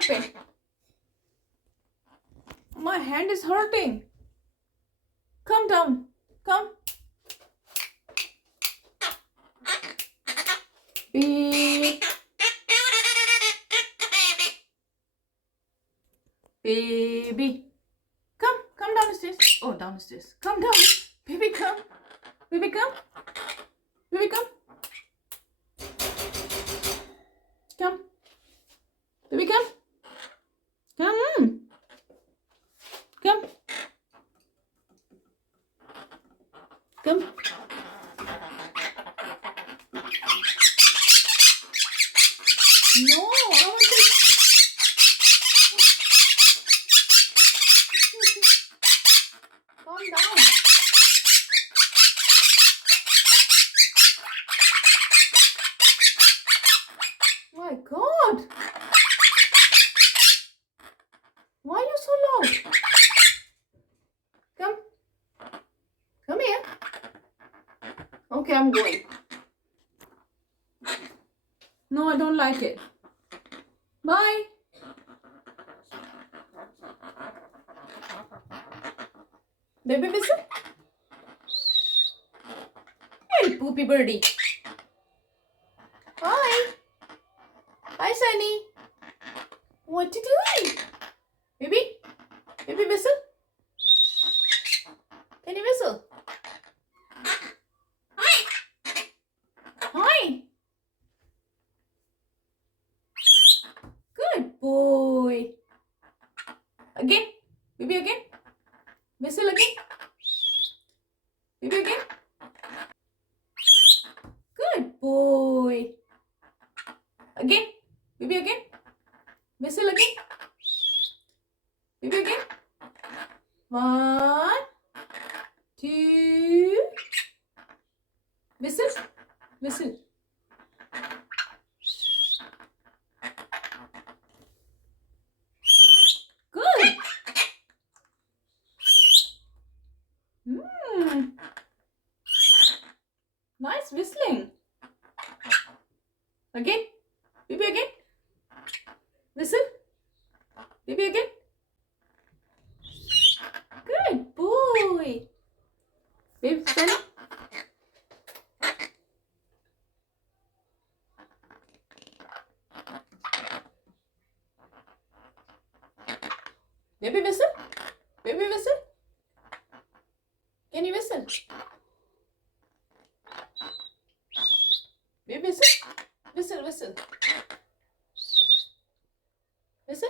stomach pain. My hand is hurting. Come down. Come. Beep. Baby. Come downstairs. Oh, downstairs. Come down. Baby, come. Baby, come. Baby, come. Come. Baby, come. Come. Come. Come. No, I want to. Calm down. My God. Why are you so loud? Come. Come here. Okay, I'm going. No, I don't like it. Bye. Baby whistle. Hey, poopy birdie. Hi. Hi, Sunny. What you doing? Baby? Baby whistle? Can you whistle? Hi. Good boy. Again. Baby again. Whistle again. Baby again. Good boy. Again. Baby again. Whistle again. Baby again. 1, 2. Whistle. Whistle. Good. Nice whistling. Again. Baby again. Whistle. Baby again. Good boy. Baby, Sunny. Baby whistle. Baby whistle. Can you whistle? Baby whistle. Whistle, whistle. Whistle.